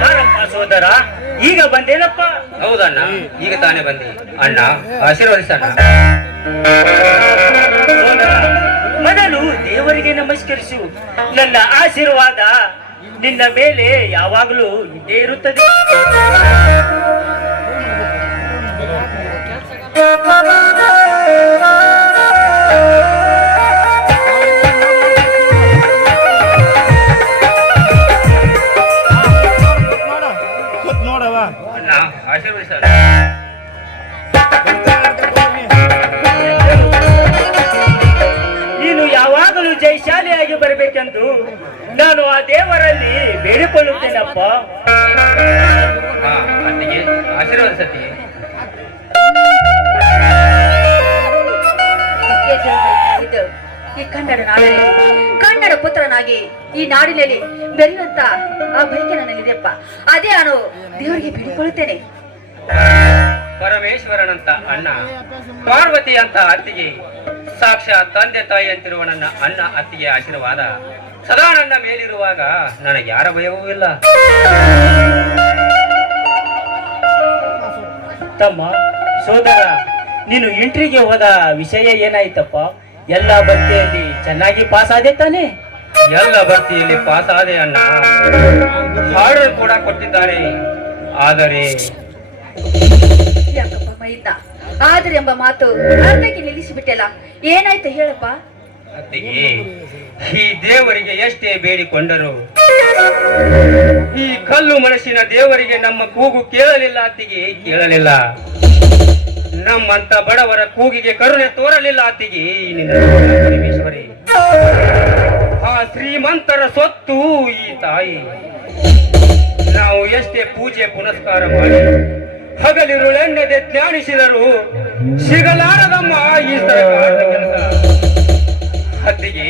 ಬಾರಪ್ಪ ಸೋದರ, ಈಗ ಬಂದೇನಪ್ಪ? ಹೌದಣ್ಣ, ಈಗ ತಾನೇ ಬಂದೆ. ಅಣ್ಣ ಆಶೀರ್ವದಿಸಣ್ಣ. ಸೋದರ, ಮೊದಲು ದೇವರಿಗೆ ನಮಸ್ಕರಿಸು. ನನ್ನ ಆಶೀರ್ವಾದ ನಿನ್ನ ಮೇಲೆ ಯಾವಾಗಲೂ ಇದ್ದೇ ಇರುತ್ತದೆ. ಅಣ್ಣ ಆಶೀರ್ವದಿಸಣ್ಣ. ನೀನು ಯಾವಾಗಲೂ ಜಯಶಾಲಿಯಾಗಿ ಬರಬೇಕೆಂದು ನಾನು ಆ ದೇವರಲ್ಲಿ ಬೇಡಿಕೊಳ್ಳುತ್ತೇನಪ್ಪ. ಅತ್ತಿಗೆ ಆಶೀರ್ವದಿಸತ್ತಿಗೆ. ಈ ಕನ್ನಡ ಪುತ್ರನಾಗಿ ಈ ನಾಡಿನಲ್ಲಿ ಬೆರೆಯುವಂತ ಆ ಬೈಕೆ ನನ್ನಲ್ಲಿದೆಯಪ್ಪ. ಅದೇ ನಾನು ದೇವರಿಗೆ ಬೇಡಿಕೊಳ್ಳುತ್ತೇನೆ. ಪರಮೇಶ್ವರನಂತ ಅಣ್ಣ, ಪಾರ್ವತಿ ಅಂತ ಅತ್ತಿಗೆ, ಸಾಕ್ಷಾತ್ ತಂದೆ ತಾಯಿ ಅಂತಿರುವ ನನ್ನ ಅಣ್ಣ ಅತ್ತಿಗೆ ಆಶೀರ್ವಾದ ಸದಾ ನನ್ನ ಮೇಲಿರುವಾಗ ನನಗೆ ಯಾರ ಭಯವೂ ಇಲ್ಲ. ತಮ್ಮ, ಸೋದರ, ನೀನು ಇಂಟ್ರಿಗೆ ಹೋದ ವಿಷಯ ಏನಾಯ್ತಪ್ಪ? ಎಲ್ಲ ಭರ್ತಿಯಲ್ಲಿ ಚೆನ್ನಾಗಿ ಪಾಸ್ ಆದೆ ತಾನೆ? ಎಲ್ಲ ಭರ್ತಿಯಲ್ಲಿ ಪಾಸ್ ಆದೆ ಅಣ್ಣ. ಆರ್ಡರ್ ಕೂಡ ಕೊಟ್ಟಿದ್ದಾರೆ. ಆದರೆ ಯಾಕಪ್ಪ ಮೈದ ಆದ್ರೆ ಎಂಬ ಮಾತು ಅರ್ಧಕ್ಕೆ ನಿಲ್ಲಿಸಿಬಿಟ್ಟೆಲ್ಲ. ಏನಾಯ್ತು ಹೇಳಪ್ಪ? ಅತ್ತಿಗೆ, ಈ ದೇವರಿಗೆ ಎಷ್ಟೇ ಬೇಡಿಕೊಂಡರು ಈ ಕಲ್ಲು ಮನಸ್ಸಿನ ದೇವರಿಗೆ ನಮ್ಮ ಕೂಗು ಕೇಳಲಿಲ್ಲ. ಅತ್ತಿಗೆ ಕೇಳಲಿಲ್ಲ. ನಮ್ಮಂತ ಬಡವರ ಕೂಗಿಗೆ ಕರುಣೆ ತೋರಲಿಲ್ಲ. ಅತ್ತಿಗೆ ಪರಮೇಶ್ವರಿ, ಆ ಶ್ರೀಮಂತರ ಸೊತ್ತು ಈ ತಾಯಿ. ನಾವು ಎಷ್ಟೇ ಪೂಜೆ ಪುನಸ್ಕಾರ ಮಾಡಿ ಹಗಲಿರುಳೆಣ್ಣದೆ ಧ್ಯಾನಿಸಿದರು ಸಿಗಲಾರದಮ್ಮ ಈ ಸರ್ಕಾರದ ಕೆಲಸ. ಅತ್ತಿಗೆ,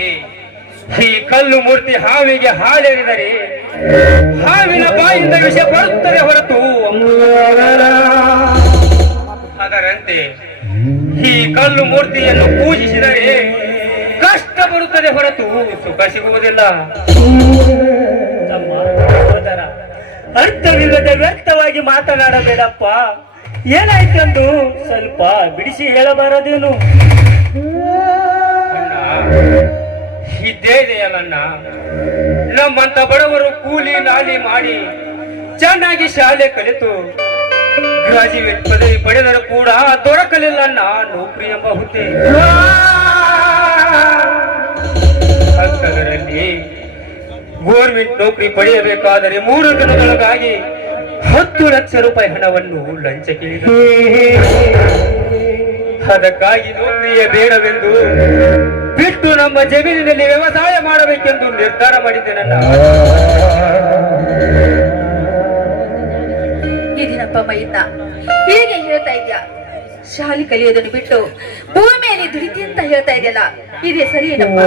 ಈ ಕಲ್ಲು ಮೂರ್ತಿ ಹಾವಿಗೆ ಹಾಲೆರಿದರೆ ಹಾವಿನ ಬಾಯಿಂದ ವಿಷ ಬರುತ್ತದೆ ಹೊರತು ಅದರಂತೆ ಈ ಕಲ್ಲು ಮೂರ್ತಿಯನ್ನು ಪೂಜಿಸಿದರೆ ಕಷ್ಟ ಬರುತ್ತದೆ ಹೊರತು ಸುಖ ಸಿಗುವುದಿಲ್ಲ. ತಮ್ಮ, ಸೋದರ, ಅರ್ಥವಿಲ್ಲದೆ ವ್ಯಕ್ತವಾಗಿ ಮಾತನಾಡಬೇಡಪ್ಪ. ಏನಾಯ್ತೆಂದು ಸ್ವಲ್ಪ ಬಿಡಿಸಿ ಹೇಳಬಾರದೇನು? ಇದ್ದೇ ಇದೆಯಲ್ಲಣ್ಣ, ನಮ್ಮಂತ ಬಡವರು ಕೂಲಿ ನಾಲಿ ಮಾಡಿ ಚೆನ್ನಾಗಿ ಶಾಲೆ ಕಲಿತು ಗ್ರಾಜುಯೇಟ್ ಪದವಿ ಪಡೆದರೂ ಕೂಡ ದೊರಕಲಿಲ್ಲಣ್ಣ ನೌಕರಿ ಎಂಬ ಹುದ್ದೆ. ಅಂಥದರಲ್ಲಿ ಗೋರ್ಮೆಂಟ್ ನೌಕರಿ ಪಡೆಯಬೇಕಾದರೆ 3 ದಿನದೊಳಗಾಗಿ 10 ಲಕ್ಷ ರೂಪಾಯಿ ಹಣವನ್ನು ಲಂಚ ಕೇಳಿದರು. ಅದಕ್ಕಾಗಿ ನೌಕರಿಯೇ ಬೇಡವೆಂದು ಬಿಟ್ಟು ನಮ್ಮ ಜಮೀನಿನಲ್ಲಿ ವ್ಯವಸಾಯ ಮಾಡಬೇಕೆಂದು ನಿರ್ಧಾರ ಮಾಡಿದ್ದೇನಣ್ಣ. ಇದೇನಪ್ಪ ಮೈದ ಹೀಗೆ ಹೇಳ್ತಾ ಇದ್ಯಾ? ಶಾಲೆ ಕಲಿಯೋದನ್ನು ಬಿಟ್ಟು ಭೂಮಿಯಲ್ಲಿ ದುಡಿತಿ ಅಂತ ಹೇಳ್ತಾ ಇದೆಯಲ್ಲ, ಇದೇ ಸರಿ ಏನಪ್ಪ?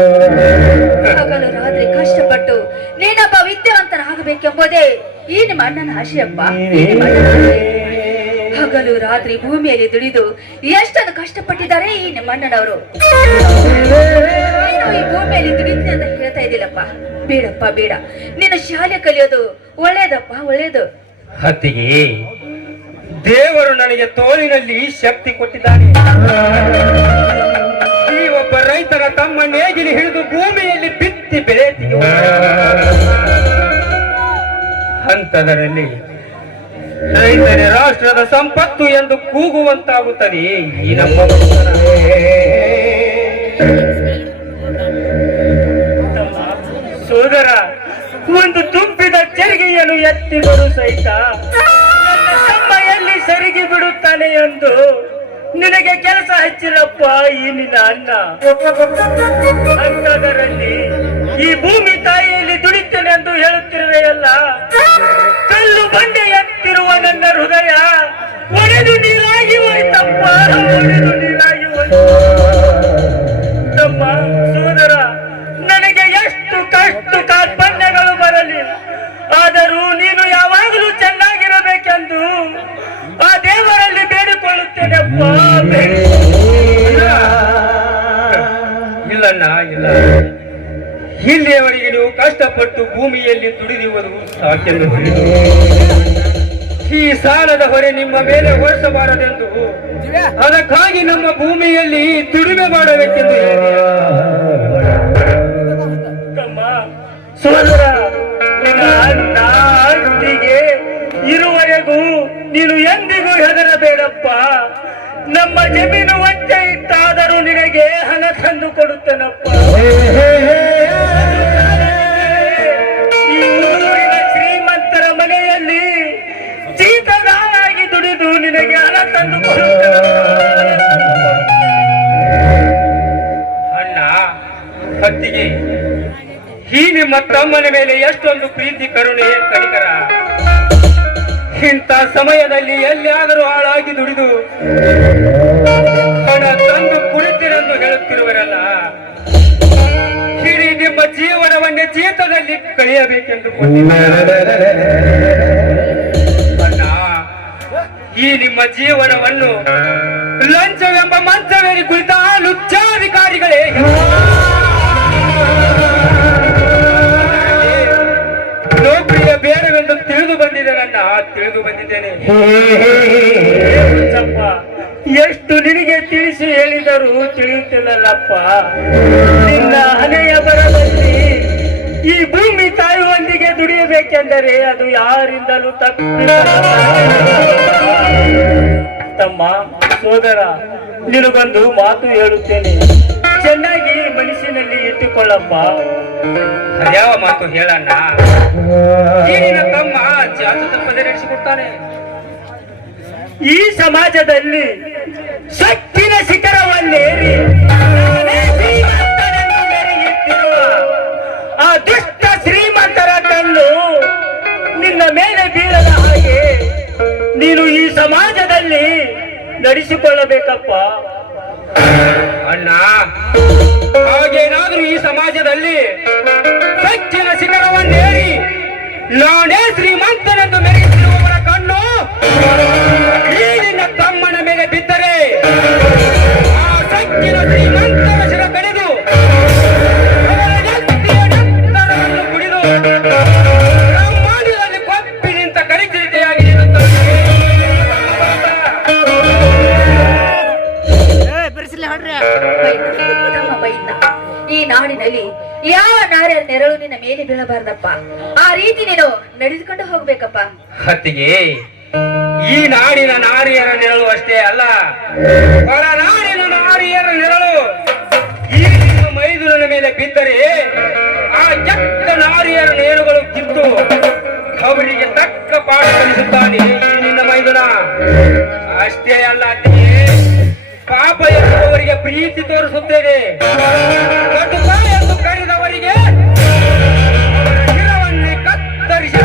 ಹಗಲು ರಾತ್ರಿ ಕಷ್ಟಪಟ್ಟು ನೀನೊಬ್ಬ ವಿದ್ಯಾವಂತನಾಗಬೇಕೆಂಬುದೇ ಈ ನಿಮ್ಮ ಅಣ್ಣನ ಆಶೆಯಪ್ಪ. ಹಗಲು ರಾತ್ರಿ ಭೂಮಿಯಲ್ಲಿ ದುಡಿದು ಎಷ್ಟೊಂದು ಕಷ್ಟಪಟ್ಟಿದ್ದಾರೆ ಈ ನಿಮ್ಮ ಅಣ್ಣನವರು. ನೀನು ಈ ಭೂಮಿಯಲ್ಲಿ ದುಡಿತೀನಿ ಅಂತ ಹೇಳ್ತಾ ಇದ್ದಿಲ್ಲಪ್ಪ. ಬೇಡಪ್ಪ ಬೇಡ, ನೀನು ಶಾಲೆ ಕಲಿಯೋದು ಒಳ್ಳೇದಪ್ಪ, ಒಳ್ಳೇದು. ಅತ್ತಿಗೆ, ದೇವರು ನನಗೆ ತೋಳಿನಲ್ಲಿ ಶಕ್ತಿ ಕೊಟ್ಟಿದ್ದಾನೆ. ಈ ಒಬ್ಬ ರೈತರ ತಮ್ಮ ನೇಗಿಲಿ ಹಿಡಿದು ಭೂಮಿಯಲ್ಲಿ ಬಿತ್ತಿ ಬೆಳೆ ತೆಗೆಯುವ ಹಂತದರಲ್ಲಿ ರೈತರೇ ರಾಷ್ಟ್ರದ ಸಂಪತ್ತು ಎಂದು ಕೂಗುವಂತಾಗುತ್ತದೆ ಈ ನಮ್ಮ ಸೋದರ, ಒಂದು ತುಂಬಿದ ಚೆರಿಗೆಯನ್ನು ಎತ್ತಿದರೂ ಸಹಿತ ಎಲ್ಲಿ ಸರಿಗೆ ಬಿಡುತ್ತಾನೆ ಎಂದು ನಿನಗೆ ಕೆಲಸ ಹಚ್ಚಿಲ್ಲಪ್ಪ ಈ ನಿನ್ನ ಅಣ್ಣ. ಅಂಥದರಲ್ಲಿ ಈ ಭೂಮಿ ತಾಯಿಯಲ್ಲಿ ದುಡಿತೇನೆ ಎಂದು ಹೇಳುತ್ತಿರುವೆಯಲ್ಲ, ಕಲ್ಲು ಬಂಡೆ ಎತ್ತಿರುವ ನನ್ನ ಹೃದಯ ಒಡೆದು ನೀರಾಗಿ ಹೋಯ್ತಪ್ಪ, ಒಡೆದು ನೀರಾಗಿ ಹೋಯ್ತು. ತಮ್ಮ, ಸೋದರ, ನನಗೆ ಎಷ್ಟು ಕಾರ್ಪಣ್ಯಗಳು ಬರಲಿ, ಆದರೂ ನೀನು ಯಾವಾಗಲೂ ಚೆನ್ನಾಗಿರಬೇಕೆಂದು ಆ ದೇವರಲ್ಲಿ ಬೇಡಿಕೊಳ್ಳುತ್ತೇನೆಪ್ಪ. ಇಲ್ಲಣ್ಣ, ಇಲ್ಲ. ಇಲ್ಲಿಯವರೆಗೆ ನೀವು ಕಷ್ಟಪಟ್ಟು ಭೂಮಿಯಲ್ಲಿ ದುಡಿದಿರುವುದು ಸಾಕೆಂದು ತಿಳಿದು ಈ ಸಾಲದ ಹೊರೆ ನಿಮ್ಮ ಮೇಲೆ ಹೊರಿಸಬಾರದೆಂದು ಅದಕ್ಕಾಗಿ ನಮ್ಮ ಭೂಮಿಯಲ್ಲಿ ದುಡಿಮೆ ಮಾಡಬೇಕೆಂದು ತಮ್ಮ ಸೋದರ, ನಿನ್ನ ಅಣ್ಣ ಅತ್ತಿಗೆ ಇರುವರೆಗೂ ನೀನು ಎಂದಿಗೂ ಹೆದರಬೇಡಪ್ಪ. ನಮ್ಮ ಜಮೀನು ವಂಚೆ ಇಟ್ಟಾದರೂ ನಿನಗೆ ಹಣ ತಂದು ಕೊಡುತ್ತೇನಪ್ಪ. ಈ ಊರಿನ ಶ್ರೀಮಂತರ ಮನೆಯಲ್ಲಿ ಜೀತದಾರಾಗಿ ದುಡಿದು ನಿನಗೆ ಹಣ ತಂದು ಕೊಡುತ್ತೇನಪ್ಪ. ಅಣ್ಣ ಭಕ್ತಿಗೆ ಈ ನಿಮ್ಮ ತಮ್ಮನ ಮೇಲೆ ಎಷ್ಟೊಂದು ಪ್ರೀತಿ ಕರುಣೆ ಕನಿಕರ. ಇಂಥ ಸಮಯದಲ್ಲಿ ಎಲ್ಲಿಯಾದರೂ ಹಾಳಾಗಿ ದುಡಿದು ಹಣ ತಂದು ಕುಳಿತಿರೆಂದು ಹೇಳುತ್ತಿರುವರಲ್ಲ, ಇಡೀ ನಿಮ್ಮ ಜೀವನವನ್ನೇ ಜೀತದಲ್ಲಿ ಕಳೆಯಬೇಕೆಂದು ಅಣ್ಣ, ಈ ನಿಮ್ಮ ಜೀವನವನ್ನು ಲಂಚವೆಂಬ ಮಂಚವೇರಿ ಕುಳಿತ ಲುಚ್ಚಾಧಿಕಾರಿಗಳೇ ನೌಕರಿಯ ಬೇಡವೆಂದು ತಿಳಿದು ಬಂದಿದ್ದೇನಣ್ಣ, ತಿಳಿದು ಬಂದಿದ್ದೇನೆ. ಚಪ್ಪ, ಎಷ್ಟು ನಿನಗೆ ತಿಳಿಸಿ ಹೇಳಿದರೂ ತಿಳಿಯುತ್ತಿಲ್ಲಲ್ಲಪ್ಪ. ನಿನ್ನ ಹಣೆಯ ಬರದಲ್ಲಿ ಈ ಭೂಮಿ ತಾಯುವೊಂದಿಗೆ ದುಡಿಯಬೇಕೆಂದರೆ ಅದು ಯಾರಿಂದಲೂ ತಮ್ಮ ಸೋದರ, ನಿನಗೊಂದು ಮಾತು ಹೇಳುತ್ತೇನೆ, ಚೆನ್ನಾಗಿ ಮನಸ್ಸಿನಲ್ಲಿ ಇಟ್ಟುಕೊಳ್ಳಪ್ಪ. ಅದ್ಯಾವ ಮಾತು ಹೇಳಣ್ಣ? ನಿನ್ನ ತಮ್ಮ ಜಾತು ತಪ್ಪದೆ ನಡೆಸಿಕೊಡ್ತಾನೆ. ಈ ಸಮಾಜದಲ್ಲಿ ಶಕ್ತಿನ ಶಿಖರವನ್ನೇರಿ ಶ್ರೀಮಂತನೆಂದು ಮೆರೆಯುತ್ತಿರುವ ಆ ದುಷ್ಟ ಶ್ರೀಮಂತರ ಕಣ್ಣು ನಿನ್ನ ಮೇಲೆ ಬೀಳದ ಹಾಗೆ ನೀನು ಈ ಸಮಾಜದಲ್ಲಿ ನಡೆಸಿಕೊಳ್ಳಬೇಕಪ್ಪ. ಅಣ್ಣ, ಹಾಗೇನಾದ್ರೂ ಈ ಸಮಾಜದಲ್ಲಿ ಸಚ್ಚಿನ ಶಿಖರವನ್ನೇರಿ ನಾನೇ ಶ್ರೀಮಂತನೆಂದು ಮೆರೆಯುತ್ತಿರುವವರ ಕಣ್ಣು ಈ ನಿನ್ನ ತಮ್ಮನ ಮೇಲೆ ಬಿದ್ದರೆ ಆ ಸಚ್ಚಿನ ಶ್ರೀಮಂತರ ಶಿರ ಕಡಿದು ಅವರ ಎತ್ತಿಯ ನೆತ್ತರವನ್ನು ಕುಡಿದು ಬ್ರಹ್ಮಾಂಡದಲ್ಲಿ ಕೊಪ್ಪಿ ನಿಂತ ಕರಿಚಿರಿತೆಯಾಗಿ ನಮ್ಮ ಬೈದ್ನ ಈ ನಾಡಿನಲ್ಲಿ ಯಾವ ನಾರ್ಯರ ನೆರಳು ನಿನ್ನ ಮೇಲೆ ಬೀಳಬಾರ್ದಪ್ಪ. ಆ ರೀತಿ ನೀನು ನಡೆದುಕೊಂಡು ಹೋಗ್ಬೇಕಪ್ಪ. ಹೊತ್ತಿಗೆ ಈ ನಾಡಿನ ನಾರಿಯರ ನೆರಳು ಅಷ್ಟೇ ಅಲ್ಲ, ಹೊರ ನಾಡಿನ ನಾರಿಯರ ನೆರಳು ಈ ನಿಮ್ಮ ಮೈದುನನ ಮೇಲೆ ಬಿದ್ದರೆ ಆ ಕೆಟ್ಟ ನಾರಿಯರ ನೇರುಗಳು ಕಿತ್ತು ಅವರಿಗೆ ತಕ್ಕ ಪಾಠ ಕಲಿಸುತ್ತಾನೆ ಈ ನಿನ್ನ ಮೈದುನ. ಅಷ್ಟೇ ಅಲ್ಲ ಅತ್ತಿಗೆ, ಪಾಪ ಎನ್ನುವವರಿಗೆ ಪ್ರೀತಿ ತೋರಿಸುತ್ತೇನೆ, ಕಟುಕ ಎಂದು ಕರೆದವರಿಗೆ ಶಿರವನ್ನೇ ಕತ್ತರಿಸಿ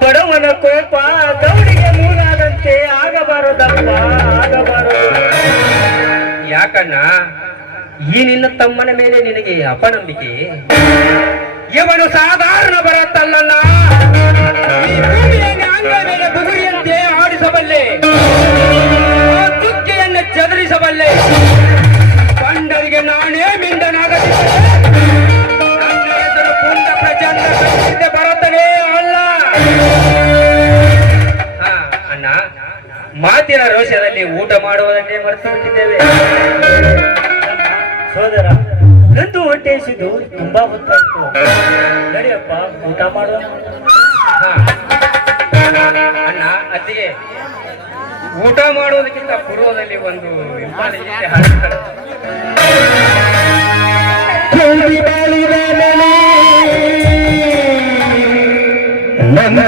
ಬಡವನ ಕೋಪ ದೌಡಿಗೆ ಮೂಲಾದಂತೆ ಆಗಬಾರದಪ್ಪ, ಆಗಬಾರದು. ಯಾಕಣ್ಣ, ಈ ನಿನ್ನ ತಮ್ಮನ ಮೇಲೆ ನಿನಗೆ ಅಪನಂಬಿಕೆ? ಇವನು ಸಾಧಾರಣ ಬರತ್ತಲ್ಲ, ಈ ಭೂಮಿಯನ್ನು ಅಂಗ ಮೇಲೆ ಬುಗುರಿಯಂತೆ ಆಡಿಸಬಲ್ಲೆ, ತುಕ್ಕೆಯನ್ನು ಚದರಿಸಬಲ್ಲೆ. ಕಂಡರಿಗೆ ನಾನೇ ಮಿಂಡನಾಗದಿದ್ದರೆ ನನ್ನ ಹೆಸರು ಪುಂಡ ಪ್ರಚಂಡ ಸಂಹಿತೆ ಬರುತ್ತಲೇ ಅಲ್ಲ. ಅಣ್ಣ, ಮಾತಿನ ರೋಷದಲ್ಲಿ ಊಟ ಮಾಡುವುದನ್ನೇ ಮರೆತು ಬಿಟ್ಟಿದ್ದೇವೆ. ಸೋದರ, ನಂದು ಹೊಟ್ಟೆ ಹಸಿದು ತುಂಬಾ ಹೊತ್ತಾಯ್ತು, ನಡಿಯಪ್ಪ ಊಟ ಮಾಡುವ. ಅಣ್ಣ, ಅತ್ತಿಗೆ ಊಟ ಮಾಡುವುದಕ್ಕಿಂತ ಪೂರ್ವದಲ್ಲಿ ಒಂದು ಗೀತೆ ಹಾಡ್ತಾರೆ. ನಮ್ಮ